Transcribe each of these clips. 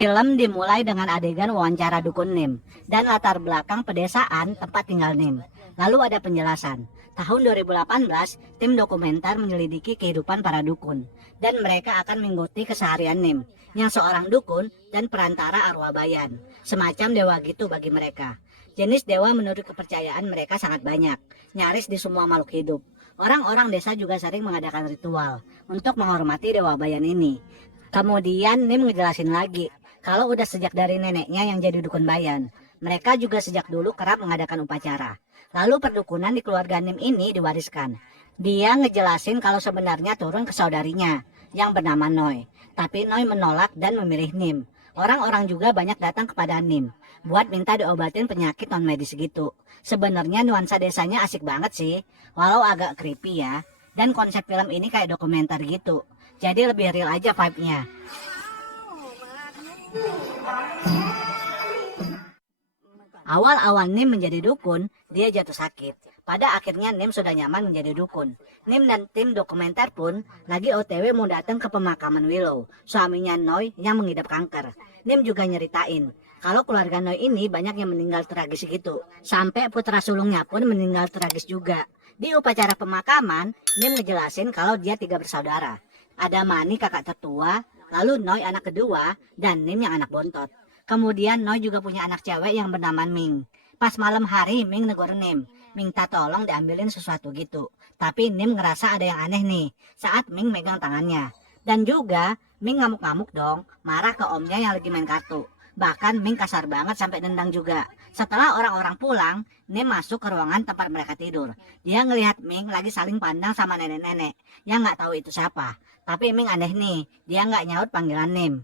Film dimulai dengan adegan wawancara dukun Nim dan latar belakang pedesaan tempat tinggal Nim. Lalu ada penjelasan. Tahun 2018, tim dokumenter menyelidiki kehidupan para dukun dan mereka akan mengikuti keseharian Nim yang seorang dukun dan perantara arwah bayan. Semacam dewa gitu bagi mereka. Jenis dewa menurut kepercayaan mereka sangat banyak, nyaris di semua makhluk hidup. Orang-orang desa juga sering mengadakan ritual untuk menghormati dewa bayan ini. Kemudian Nim ngejelasin lagi, kalau udah sejak dari neneknya yang jadi dukun bayan, mereka juga sejak dulu kerap mengadakan upacara. Lalu perdukunan di keluarga Nim ini diwariskan. Dia ngejelasin kalau sebenarnya turun ke saudarinya yang bernama Noi. Tapi Noi menolak dan memilih Nim. Orang-orang juga banyak datang kepada Nim buat minta diobatin penyakit non medis gitu. Sebenarnya nuansa desanya asik banget sih, walau agak creepy ya. Dan konsep film ini kayak dokumenter gitu. Jadi lebih real aja vibe-nya. Awal-awal Nim menjadi dukun, dia jatuh sakit. Pada akhirnya Nim sudah nyaman menjadi dukun. Nim dan tim dokumenter pun lagi OTW mau datang ke pemakaman Willow, suaminya Noi yang mengidap kanker. Nim juga nyeritain kalau keluarga Noi ini banyak yang meninggal tragis gitu. Sampai putra sulungnya pun meninggal tragis juga. Di upacara pemakaman, Nim ngejelasin kalau dia 3 bersaudara. Ada Mani kakak tertua, lalu Noi anak kedua, dan Nim yang anak bontot. Kemudian Noi juga punya anak cewek yang bernama Ming. Pas malam hari Ming negur Nim, minta tolong diambilin sesuatu gitu. Tapi Nim ngerasa ada yang aneh nih saat Ming megang tangannya. Dan juga Ming ngamuk-ngamuk dong, marah ke omnya yang lagi main kartu. Bahkan Ming kasar banget sampai nendang juga. Setelah orang-orang pulang, Nim masuk ke ruangan tempat mereka tidur. Dia ngelihat Ming lagi saling pandang sama nenek-nenek yang nggak tahu itu siapa. Tapi Ming aneh nih, dia nggak nyaut panggilan Nim.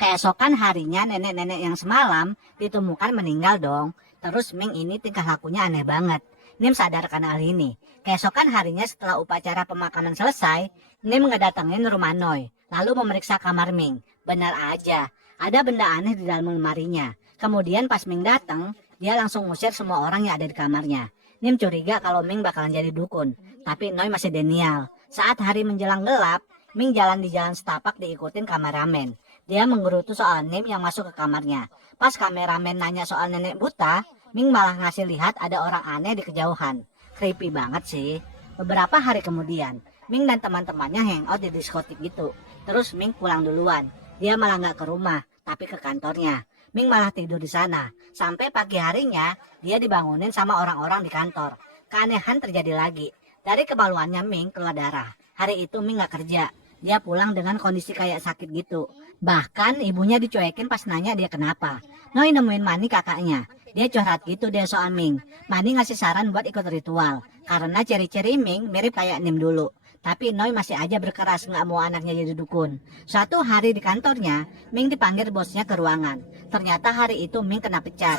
Keesokan harinya nenek-nenek yang semalam ditemukan meninggal dong. Terus Ming ini tingkah lakunya aneh banget. Nim sadar karena hal ini. Keesokan harinya setelah upacara pemakaman selesai, Nim ngedatengin rumah Noi. Lalu memeriksa kamar Ming. Benar aja, ada benda aneh di dalam lemarinya. Kemudian pas Ming datang, dia langsung ngusir semua orang yang ada di kamarnya. Nim curiga kalau Ming bakalan jadi dukun. Tapi Noi masih denial. Saat hari menjelang gelap, Ming jalan di jalan setapak diikutin kameramen. Dia menggerutu soal Nim yang masuk ke kamarnya. Pas kameramen nanya soal nenek buta, Ming malah ngasih lihat ada orang aneh di kejauhan. Creepy banget sih. Beberapa hari kemudian, Ming dan teman-temannya hangout di diskotik gitu. Terus Ming pulang duluan. Dia malah nggak ke rumah, tapi ke kantornya. Ming malah tidur di sana. Sampai pagi harinya, dia dibangunin sama orang-orang di kantor. Keanehan terjadi lagi. Dari kemaluannya Ming keluar darah. Hari itu Ming nggak kerja. Dia pulang dengan kondisi kayak sakit gitu. Bahkan ibunya dicuekin pas nanya dia kenapa. Noi nemuin Mani kakaknya. Dia curhat gitu deh soal Ming. Mani ngasih saran buat ikut ritual. Karena ciri-ciri Ming mirip kayak Nim dulu. Tapi Noi masih aja berkeras nggak mau anaknya jadi dukun. Suatu hari di kantornya, Ming dipanggil bosnya ke ruangan. Ternyata hari itu Ming kena pecat.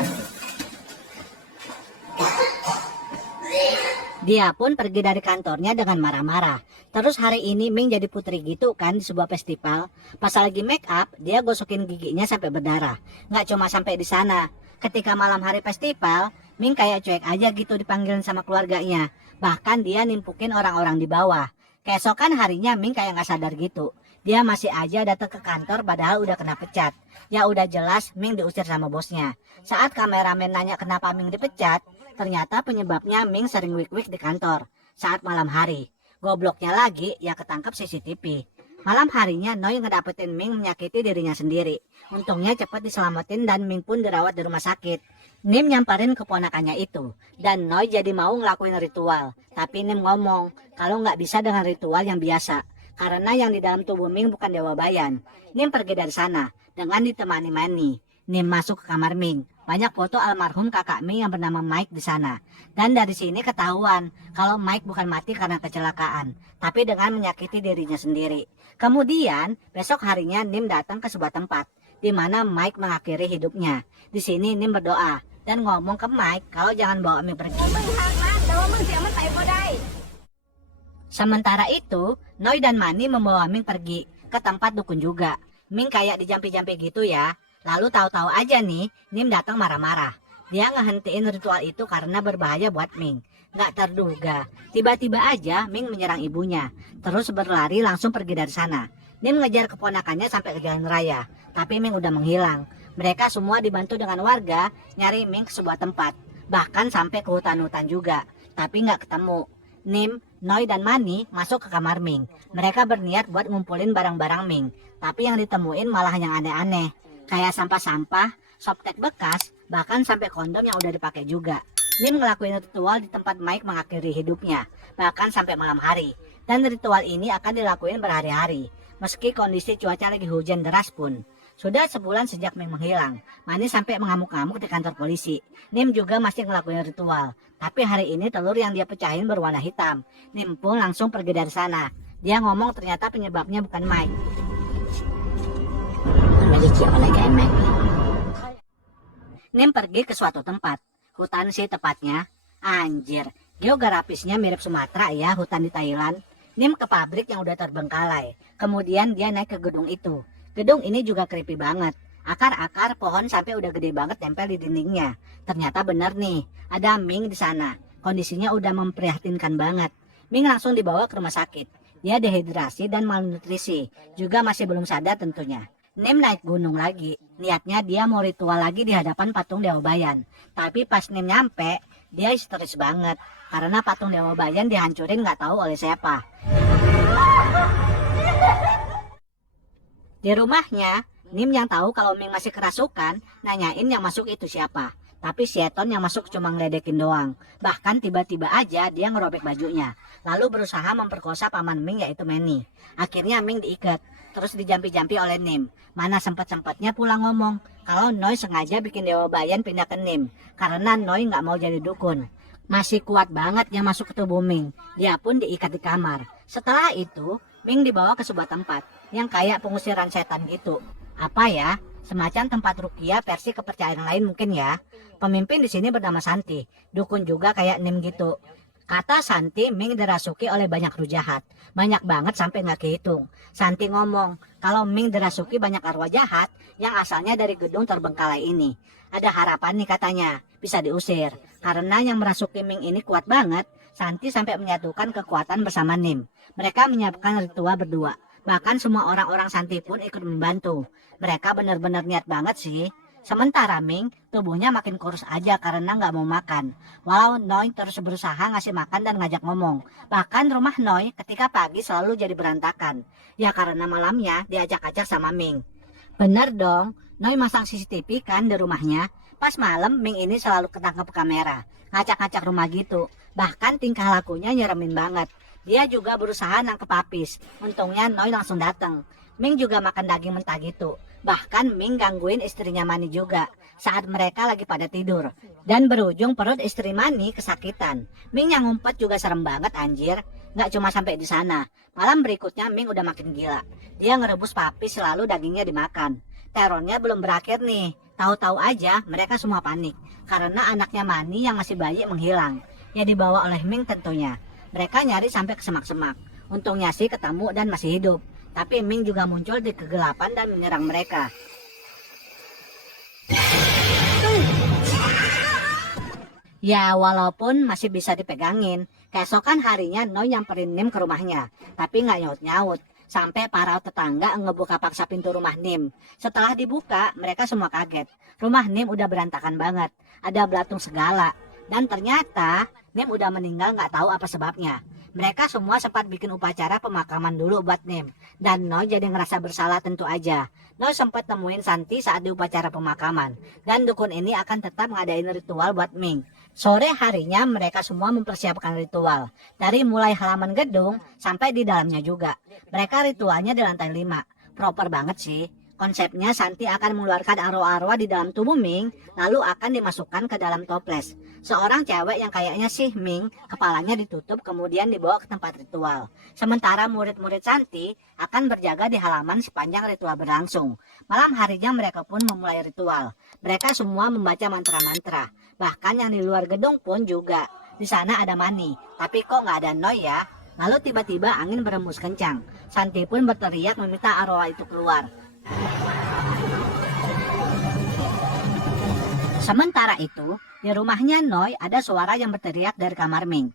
Dia pun pergi dari kantornya dengan marah-marah. Terus hari ini Ming jadi putri gitu kan di sebuah festival. Pas lagi make up, dia gosokin giginya sampai berdarah. Nggak cuma sampai di sana. Ketika malam hari festival, Ming kayak cuek aja gitu dipanggilin sama keluarganya. Bahkan dia nimpukin orang-orang di bawah. Keesokan harinya Ming kayak nggak sadar gitu. Dia masih aja datang ke kantor padahal udah kena pecat. Ya udah jelas Ming diusir sama bosnya. Saat kameramen nanya kenapa Ming dipecat, ternyata penyebabnya Ming sering wik-wik di kantor saat malam hari. Gobloknya lagi ya ketangkep CCTV. Malam harinya Noi ngedapetin Ming menyakiti dirinya sendiri. Untungnya cepat diselamatin dan Ming pun dirawat di rumah sakit. Nim nyamperin keponakannya itu. Dan Noi jadi mau ngelakuin ritual. Tapi Nim ngomong kalau nggak bisa dengan ritual yang biasa. Karena yang di dalam tubuh Ming bukan dewa bayan. Nim pergi dari sana dengan ditemani Mani. Nim masuk ke kamar Ming. Banyak foto almarhum kakak Ming yang bernama Mike di sana. Dan dari sini ketahuan kalau Mike bukan mati karena kecelakaan, tapi dengan menyakiti dirinya sendiri. Kemudian besok harinya Nim datang ke sebuah tempat di mana Mike mengakhiri hidupnya. Di sini Nim berdoa dan ngomong ke Mike kalau jangan bawa Ming pergi. Sementara itu, Noi dan Mani membawa Ming pergi ke tempat dukun juga. Ming kayak dijampi-jampi gitu ya. Lalu tahu-tahu aja nih, Nim datang marah-marah. Dia ngehentiin ritual itu karena berbahaya buat Ming. Nggak terduga, tiba-tiba aja Ming menyerang ibunya. Terus berlari langsung pergi dari sana. Nim ngejar keponakannya sampai ke jalan raya, tapi Ming udah menghilang. Mereka semua dibantu dengan warga nyari Ming ke sebuah tempat, bahkan sampai ke hutan-hutan juga, tapi nggak ketemu. Nim, Noi, dan Mani masuk ke kamar Ming. Mereka berniat buat ngumpulin barang-barang Ming, tapi yang ditemuin malah yang aneh-aneh, kayak sampah-sampah, softtek bekas, bahkan sampai kondom yang udah dipakai juga. Nim ngelakuin ritual di tempat Mike mengakhiri hidupnya, bahkan sampai malam hari. Dan ritual ini akan dilakuin berhari-hari, meski kondisi cuaca lagi hujan deras pun. Sudah sebulan sejak Ming menghilang, Mani sampai mengamuk-ngamuk di kantor polisi. Nim juga masih ngelakuin ritual, tapi hari ini telur yang dia pecahin berwarna hitam. Nim pun langsung pergi dari sana. Dia ngomong ternyata penyebabnya bukan Mike. Nim pergi ke suatu tempat, hutan sih tepatnya. Anjir, geografisnya mirip Sumatera ya, hutan di Thailand. Nim ke pabrik yang udah terbengkalai. Kemudian dia naik ke gedung itu. Gedung ini juga creepy banget. Akar-akar pohon sampai udah gede banget tempel di dindingnya. Ternyata bener nih, ada Ming di sana. Kondisinya udah memprihatinkan banget. Ming langsung dibawa ke rumah sakit. Dia dehidrasi dan malnutrisi. Juga masih belum sadar tentunya. Nim naik gunung lagi. Niatnya dia mau ritual lagi di hadapan patung Dewa Bayan. Tapi pas Nim nyampe, dia histeris banget. Karena patung Dewa Bayan dihancurin nggak tahu oleh siapa. Di rumahnya, Nim yang tahu kalau Ming masih kerasukan, nanyain yang masuk itu siapa. Tapi Sieton yang masuk cuma ngeledekin doang. Bahkan tiba-tiba aja dia ngerobek bajunya. Lalu berusaha memperkosa paman Ming yaitu Manny. Akhirnya Ming diikat, terus dijampi-jampi oleh Nim. Mana sempat-sempatnya pulang ngomong kalau Noi sengaja bikin Dewa Bayan pindah ke Nim. Karena Noi nggak mau jadi dukun. Masih kuat banget yang masuk ke tubuh Ming. Dia pun diikat di kamar. Setelah itu, Ming dibawa ke sebuah tempat yang kayak pengusiran setan gitu. Apa ya? Semacam tempat rukia versi kepercayaan lain mungkin ya. Pemimpin di sini bernama Santi. Dukun juga kayak Nim gitu. Kata Santi, Ming dirasuki oleh banyak ruh jahat. Banyak banget sampai nggak kehitung. Santi ngomong kalau Ming dirasuki banyak arwah jahat yang asalnya dari gedung terbengkalai ini. Ada harapan nih katanya, bisa diusir. Karena yang merasuki Ming ini kuat banget, Santi sampai menyatukan kekuatan bersama Nim. Mereka menyiapkan ritual berdua. Bahkan semua orang-orang Santi pun ikut membantu. Mereka benar-benar niat banget sih. Sementara Ming, tubuhnya makin kurus aja karena nggak mau makan. Walau Noi terus berusaha ngasih makan dan ngajak ngomong. Bahkan rumah Noi ketika pagi selalu jadi berantakan. Ya karena malamnya diajak-ajak sama Ming. Bener dong, Noi masang CCTV kan di rumahnya. Pas malam Ming ini selalu ketangkep kamera. Ngacak-ngacak rumah gitu. Bahkan tingkah lakunya nyeremin banget. Dia juga berusaha nangkep Apis. Untungnya Noi langsung datang. Ming juga makan daging mentah gitu. Bahkan Ming gangguin istrinya Mani juga saat mereka lagi pada tidur. Dan berujung perut istri Mani kesakitan. Ming yang ngumpet juga serem banget anjir. Nggak cuma sampai di sana. Malam berikutnya Ming udah makin gila. Dia ngerebus Papis selalu dagingnya dimakan. Terornya belum berakhir nih. Tahu-tahu aja mereka semua panik. Karena anaknya Mani yang masih bayi menghilang. Yang dibawa oleh Ming tentunya. Mereka nyari sampai ke semak-semak. Untungnya sih ketemu dan masih hidup. Tapi Ming juga muncul di kegelapan dan menyerang mereka. Ya walaupun masih bisa dipegangin. Keesokan harinya Noi nyamperin Nim ke rumahnya. Tapi nggak nyaut-nyaut. Sampai para tetangga ngebuka paksa pintu rumah Nim. Setelah dibuka mereka semua kaget. Rumah Nim udah berantakan banget. Ada belatung segala. Dan ternyata Nim udah meninggal nggak tahu apa sebabnya. Mereka semua sempat bikin upacara pemakaman dulu buat Nim. Dan Noi jadi ngerasa bersalah tentu aja. Noi sempat temuin Santi saat di upacara pemakaman. Dan dukun ini akan tetap ngadain ritual buat Ming. Sore harinya mereka semua mempersiapkan ritual. Dari mulai halaman gedung sampai di dalamnya juga. Mereka ritualnya di lantai 5. Proper banget sih. Konsepnya Santi akan mengeluarkan arwah-arwah di dalam tubuh Ming, lalu akan dimasukkan ke dalam toples. Seorang cewek yang kayaknya sih Ming, kepalanya ditutup kemudian dibawa ke tempat ritual. Sementara murid-murid Santi akan berjaga di halaman sepanjang ritual berlangsung. Malam harinya mereka pun memulai ritual. Mereka semua membaca mantra-mantra. Bahkan yang di luar gedung pun juga. Di sana ada Mani, tapi kok nggak ada Noi ya? Lalu tiba-tiba angin berembus kencang. Santi pun berteriak meminta arwah itu keluar. Sementara itu, di rumahnya Noi ada suara yang berteriak dari kamar Ming.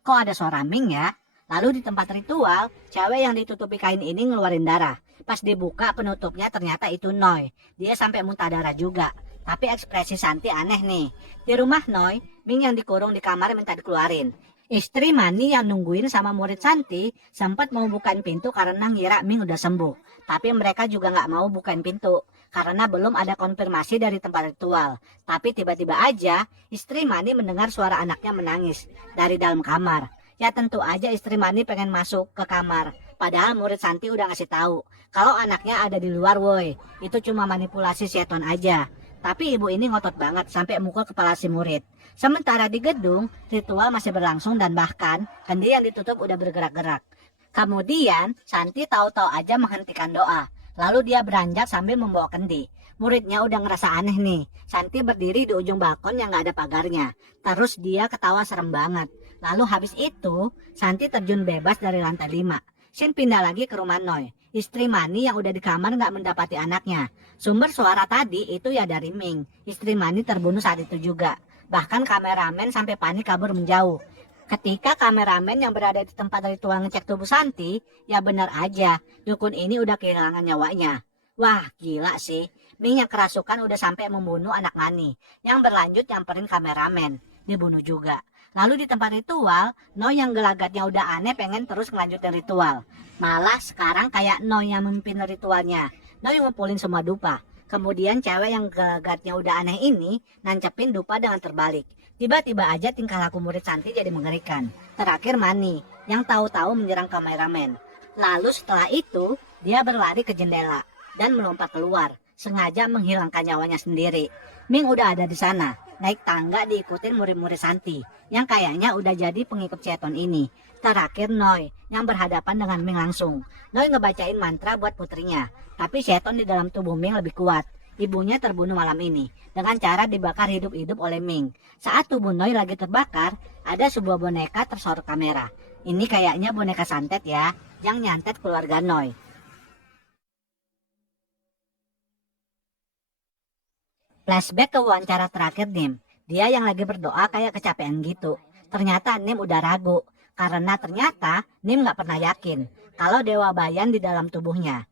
Kok ada suara Ming ya? Lalu di tempat ritual, cewek yang ditutupi kain ini ngeluarin darah. Pas dibuka penutupnya ternyata itu Noi. Dia sampai muntah darah juga. Tapi ekspresi Santi aneh nih. Di rumah Noi, Ming yang dikurung di kamar minta dikeluarin. Istri Mani yang nungguin sama murid Santi sempat mau bukain pintu karena ngira Ming udah sembuh. Tapi mereka juga nggak mau bukain pintu karena belum ada konfirmasi dari tempat ritual. Tapi tiba-tiba aja istri Mani mendengar suara anaknya menangis dari dalam kamar. Ya tentu aja istri Mani pengen masuk ke kamar. Padahal murid Santi udah ngasih tahu kalau anaknya ada di luar woi. Itu cuma manipulasi seton aja. Tapi ibu ini ngotot banget sampai mukul kepala si murid. Sementara di gedung, ritual masih berlangsung dan bahkan kendi yang ditutup udah bergerak-gerak. Kemudian Santi tahu-tahu aja menghentikan doa. Lalu dia beranjak sambil membawa kendi. Muridnya udah ngerasa aneh nih. Santi berdiri di ujung balkon yang gak ada pagarnya. Terus dia ketawa serem banget. Lalu habis itu, Santi terjun bebas dari lantai 5. Shin pindah lagi ke rumah Noi. Istri Mani yang udah di kamar gak mendapati anaknya. Sumber suara tadi itu ya dari Ming. Istri Mani terbunuh saat itu juga. Bahkan kameramen sampai panik kabur menjauh. Ketika kameramen yang berada di tempat ritual ngecek tubuh Santi, ya benar aja, dukun ini udah kehilangan nyawanya. Wah, gila sih. Ming yang kerasukan udah sampai membunuh anak Mani. Yang berlanjut nyamperin kameramen. Dibunuh juga. Lalu di tempat ritual, Noi yang gelagatnya udah aneh pengen terus ngelanjutin ritual. Malah sekarang kayak Noi yang memimpin ritualnya. Noi ngumpulin semua dupa. Kemudian cewek yang gelagatnya udah aneh ini nancepin dupa dengan terbalik. Tiba-tiba aja tingkah laku murid Santi jadi mengerikan. Terakhir Mani yang tahu-tahu menyerang kameramen. Lalu setelah itu dia berlari ke jendela dan melompat keluar. Sengaja menghilangkan nyawanya sendiri. Ming udah ada di sana, naik tangga diikutin murid-murid Santi yang kayaknya udah jadi pengikut seton ini. Terakhir Noi yang berhadapan dengan Ming langsung. Noi ngebacain mantra buat putrinya, tapi seton di dalam tubuh Ming lebih kuat. Ibunya terbunuh malam ini dengan cara dibakar hidup-hidup oleh Ming. Saat tubuh Noi lagi terbakar, ada sebuah boneka tersorot kamera. Ini kayaknya boneka santet ya, yang nyantet keluarga Noi. Flashback ke wawancara terakhir Nim. Dia yang lagi berdoa kayak kecapean gitu. Ternyata Nim udah ragu. Karena ternyata Nim gak pernah yakin kalau Dewa Bayan di dalam tubuhnya.